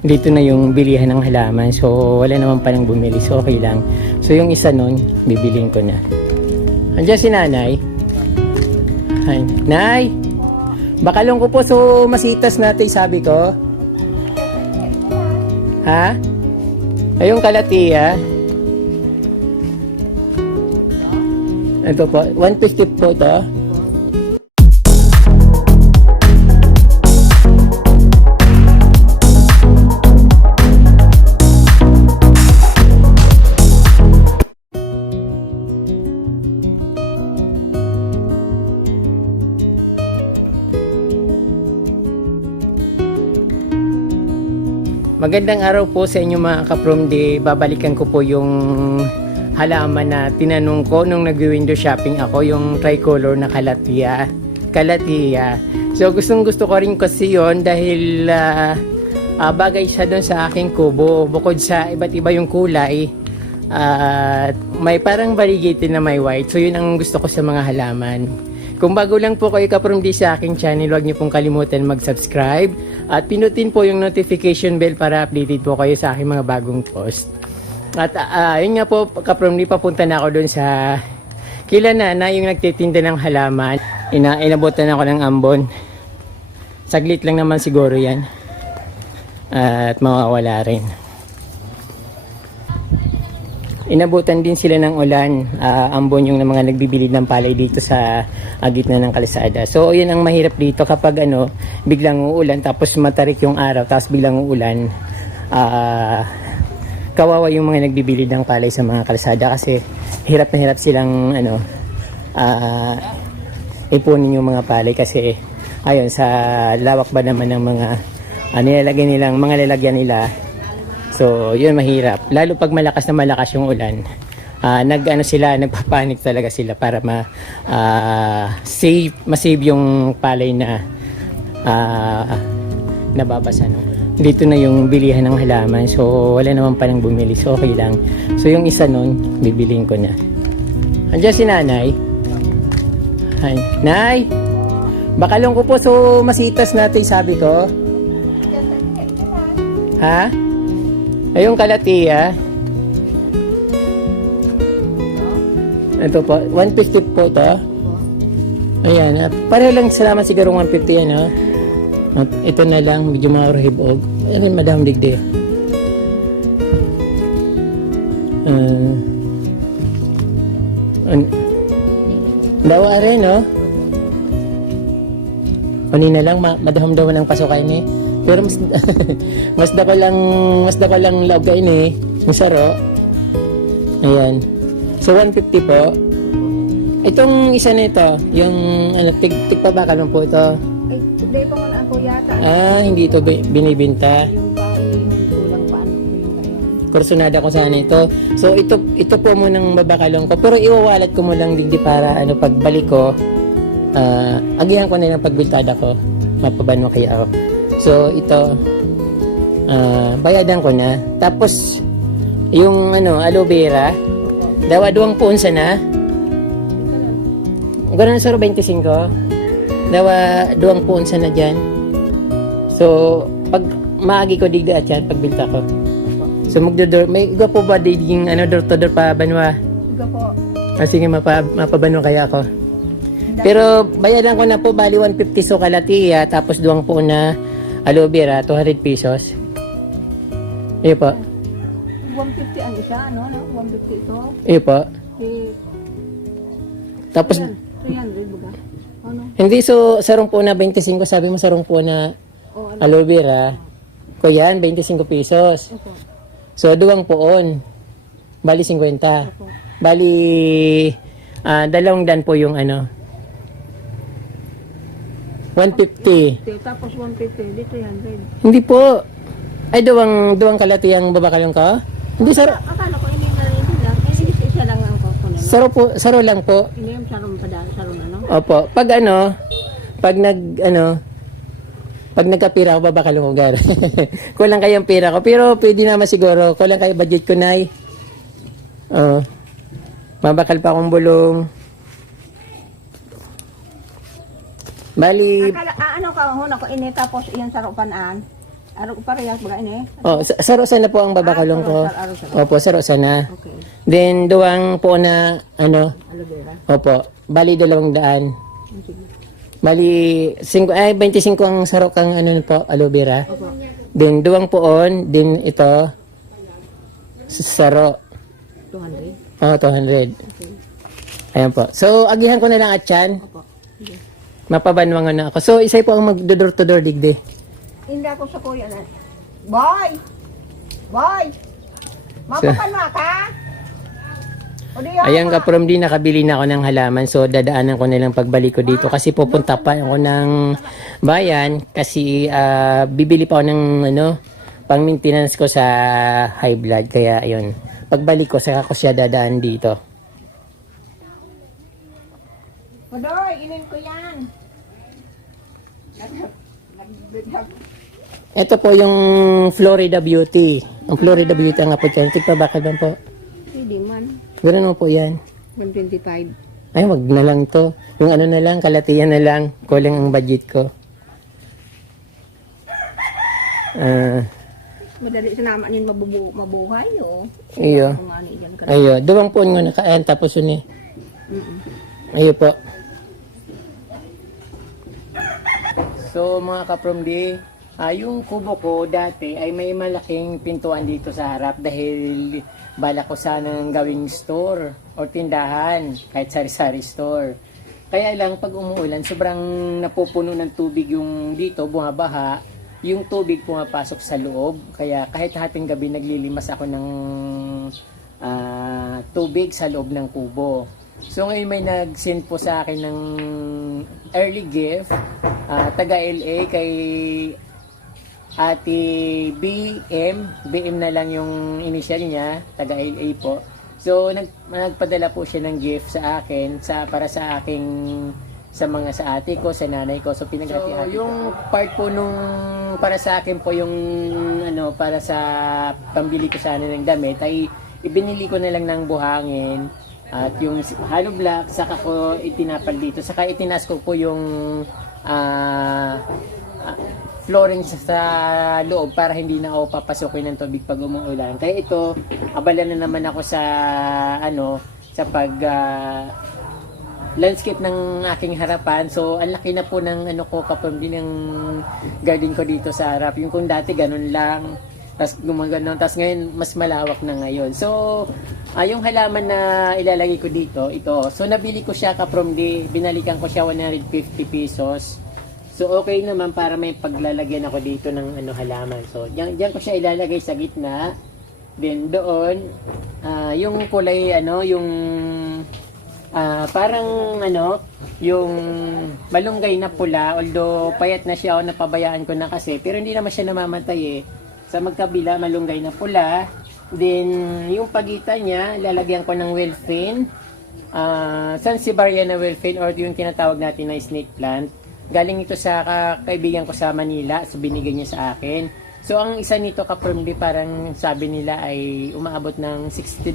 Dito na yung bilihan ng halaman. So, wala naman pa nang bumili. So, okay lang. So, yung isa nun, bibiliin ko na. Andiyan si nanay. Ay, nay! Bakalong ko po. So, masitas natin, sabi ko. Ha? Ayong kalatiya. Ito po, 150 po to. Magandang araw po sa inyo mga kapromde. Babalikan ko po yung halaman na tinanong ko nung nag-window shopping ako, yung tricolor na kalatiya. So gustong gusto ko rin kasi yun dahil bagay siya doon sa aking kubo. Bukod sa iba't iba yung kulay, may parang variegated na may white. So yun ang gusto ko sa mga halaman. Kung bago lang po kayo kapromde sa aking channel, huwag niyo pong kalimutan mag-subscribe at pinutin po yung notification bell para updated po kayo sa aking mga bagong post. At yun nga po kapromde, papunta na ako doon sa kila nana yung nagtitinda ng halaman. Inabutan ako ng ambon. Saglit lang naman siguro yan. At mawawala rin. Inabutan din sila ng ulan, ambon yung mga nagbibilid ng palay dito sa gitna ng kalsada. So yun ang mahirap dito kapag biglang uulan tapos matarik yung araw tapos biglang uulan. Kawawa yung mga nagbibilid ng palay sa mga kalsada kasi hirap na hirap silang ipunin yung mga palay kasi ayun sa lawak ba naman ng mga nilalagyan nilang mga lalagyan nila. So, yun mahirap. Lalo pag malakas yung ulan. Nagpapanik talaga sila para ma-save yung palay na nababasa. No? Dito na yung bilihan ng halaman. So, wala naman pa nang bumili. So, okay lang. So, yung isa nun, bibiliin ko na. Andiyan si nanay. Ay, nay! Bakalong ko po. So, masitas natin, sabi ko. Ha? Ayong kalatiya. Ito po, 150 po to. Ayan, pareho lang, salamat siguro 150 yan, ha. Ito na lang, medyo maurahibog. Ano yung madam digdi? Dawa rin, no? Kanina lang, madahom-dawan ng pasokay ni. Pero mas dako lang loob kayo ni yung saro. Ayan. So 150 po. Itong isa nito, yung tigpa ba kalong po ito? Hindi pa man ako yata. Hindi ito binibinta. Yung kulang pa ano ko yung kaya. Kursunada ko sana ito. So ito po munang babakalong ko. Pero iwawalat ko mo lang digdi para pagbalik ko, agihan ko na lang pagbiltada ko. Mapabano kaya ako. So ito bayadan ko na. Tapos yung aloe vera, dawa 2 punsa na. Gano'n sir 25. Dawa 2 punsa na diyan. So pag maagi ko digda at yan pagbilta ko. So magdodor may iga po ba diging door to door pa banwa? Iga po. Sige mapabano kaya ako. Pero bayadan ko na po bali 150 so kalatiya tapos 2 po na aloe vera, 200 pesos. Iyo po. 150 ang isa, no? 150 ito. Iyo po. Tapos, 300 baga? Ano? hindi so, sarong po na 25, sabi mo sarong po na aloe vera. Ko yan, 25 pesos. Opo. So, 2 poon. Bali 50. Opo. Bali, 2 dan po yung 150. Tapos 150, di 300. Hindi po. Ay, duwang kalatiyang babakalong ka? Hindi, saro. Akala ko ini na rin lang. Hindi isa lang ang kukunin. Saro po, saro lang po. Hindi yung sarong padaan, sarong ano? Opo. Pag nagkapira ako, babakalong ko, gar. Kulang kayang pira ko. Pero pwede naman siguro. Kulang kayo budget ko, nay. Mabakal pa akong bulong. Bali, Akala, ano ka huna ko ini tapos iyon sarong panaan? Araw ko parehas baga ini. Oh, sa Rosa na po ang babakulong ko. Araw sa. Opo, sa Rosa na. Okay. Then, duwang po na, ano, Aloe vera. opo, bali 200. Sige. Bali, 25 ang sarok ang ano po, aloe vera. Opo. Then, duwang poon, din ito, saro. 200. Oh, 200. Okay. Ayan po. So, agihan ko na lang at yan. Opo. Sige. Mapabanwangan na ako. So, isa po ang magdodor-to-door digdi. Hindi ako sa kuya na. Boy! Boy! Mapapanwa ka? O di Ayan ka from di nakabili na ako ng halaman. So, dadaanan ko na lang pagbalik ko dito. Kasi pupunta pa ako ng bayan. Kasi bibili pa ako ng ano, pang maintenance ko sa high blood. Kaya, ayun. Pagbalik ko, saka ko siya dadaan dito. Odoy, inin ko yan. Ito po yung Florida Beauty. Ang Florida Beauty nga po dyan. Tigpa bakit lang po? Hindi man. Ganun mo po yan. 125. Ay, wag na lang to. Yung ano na lang, kalatiyan na lang. Kulang ang budget ko. Madali sa naman yun mabuhay, o. Iyo. Kung ano yan ka. Ayo. Duwang po nga nakain. Tapos yun eh. Ayo po. So, mga ka-from-D, yung kubo ko dati ay may malaking pintuan dito sa harap dahil bala ko sanang gawing store o tindahan, kahit sari-sari store. Kaya lang pag umuulan, sobrang napupuno ng tubig yung dito, bumabaha, yung tubig pumapasok sa loob. Kaya kahit hating gabi naglilimas ako ng tubig sa loob ng kubo. So ngayon may nag-send po sa akin ng early gift, taga LA kay Ate BM na lang yung initial niya, taga LA po. So nagpadala po siya ng gift sa akin para sa aking sa ate ko, sa nanay ko. So pinag-hati-hati. So yung part po nung para sa akin po yung ano para sa pambili ko sana ng damit ay ibinili ko na lang ng buhangin. At yung hollow block, saka ko itinapal dito. Saka itinas ko po yung flooring sa loob para hindi na ako papasukin ng tubig pag umuulan. Kaya ito, abala na naman ako sa sa pag landscape ng aking harapan. So, ang laki na po ng kapambi ng garden ko dito sa harap. Yung kung dati ganun lang. Tapos gumagano, tapos ngayon mas malawak na ngayon. So, yung halaman na ilalagay ko dito, ito. So, nabili ko siya from binalikan ko siya 150 pesos. So, okay naman para may paglalagyan ako dito ng halaman. So, diyan ko siya ilalagay sa gitna. Then, doon, yung kulay, yung parang, yung malunggay na pula. Although, payat na siya o napabayaan ko na kasi. Pero hindi naman siya namamatay eh. Sa magkabila, malunggay na pula. Then, yung pagitan niya, lalagyan ko ng Wilfin. Sansevieria na Wilfin or yung tinatawag natin na snake plant. Galing ito sa kaibigan ko sa Manila. So, binigay niya sa akin. So, ang isa nito ka-firmly, parang sabi nila ay umaabot ng $60.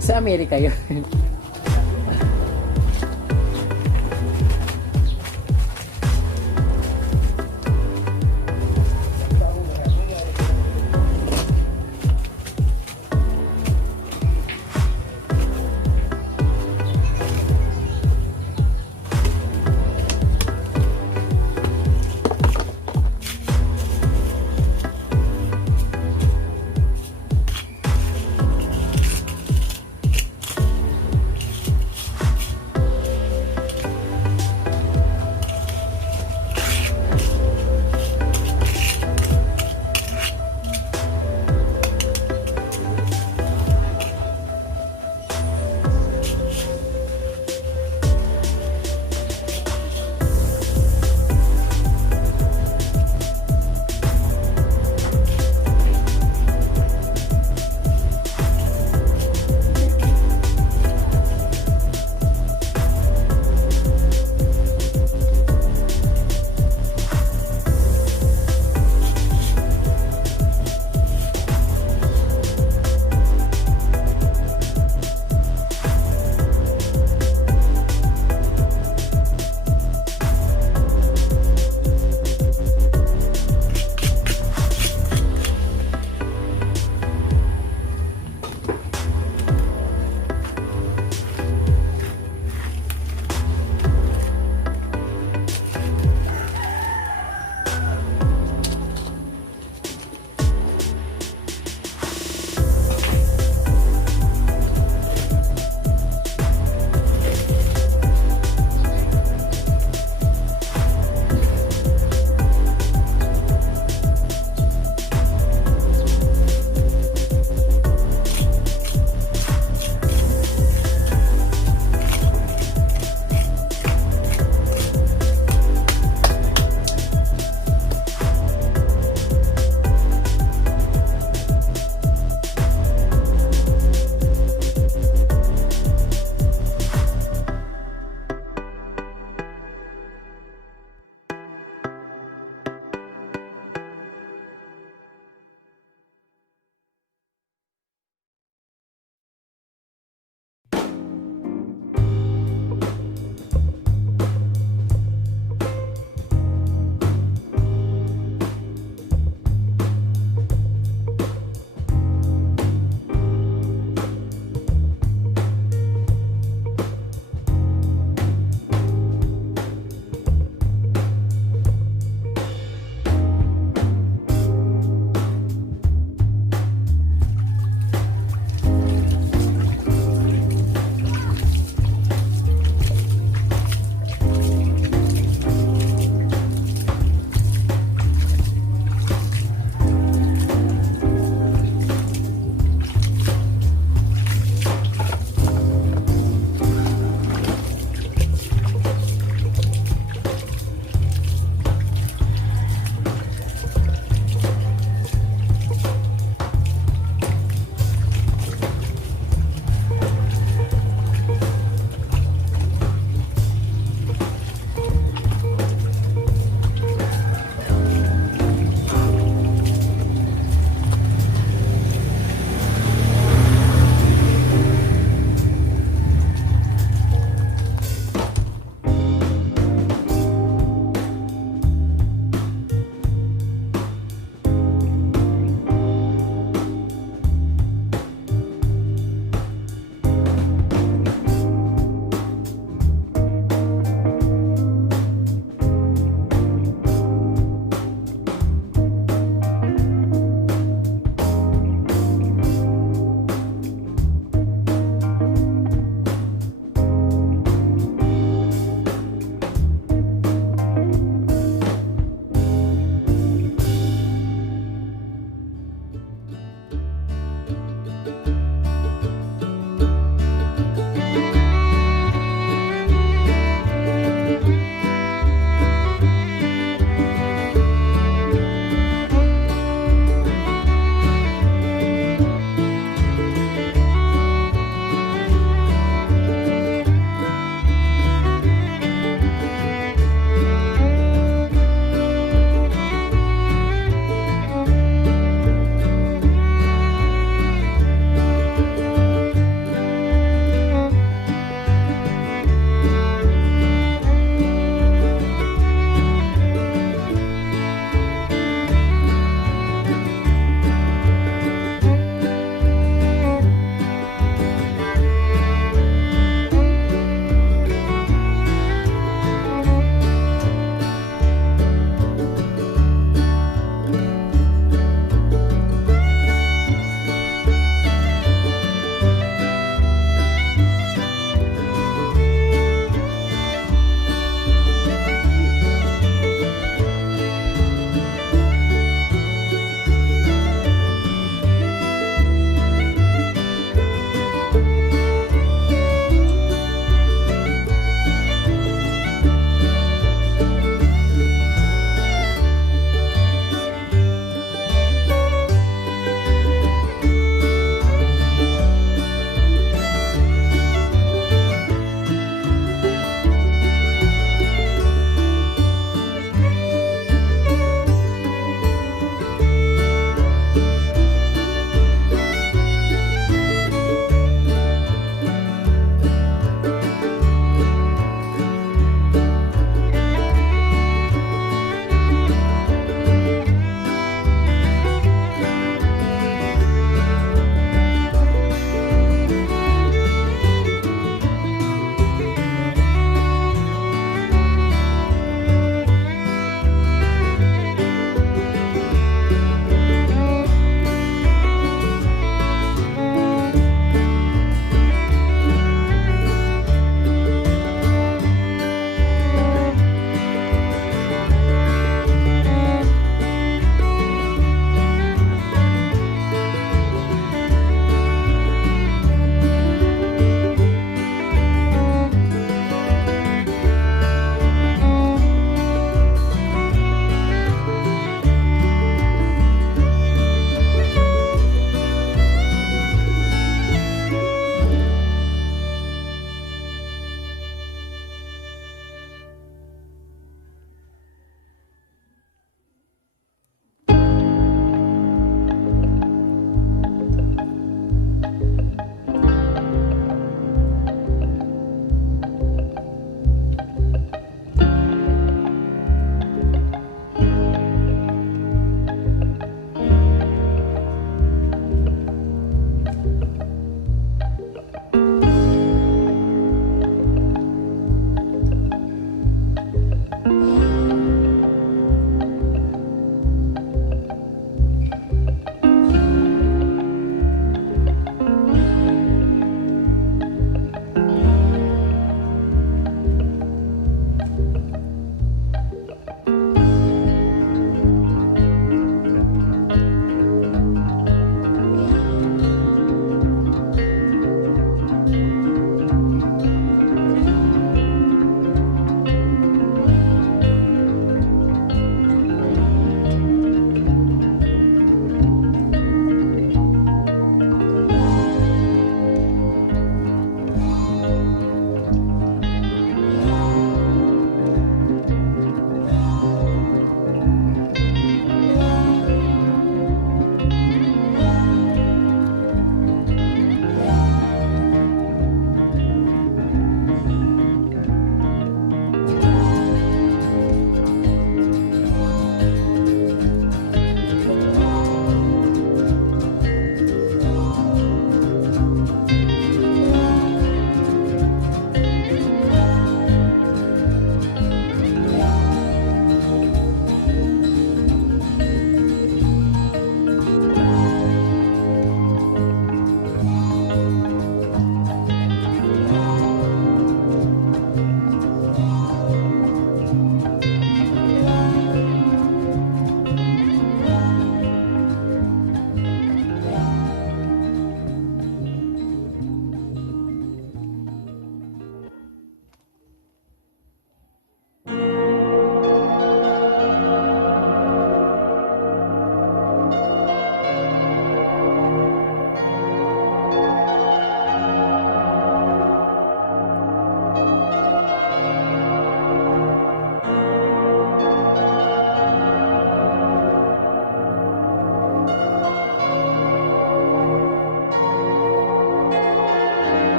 Sa Amerika yun.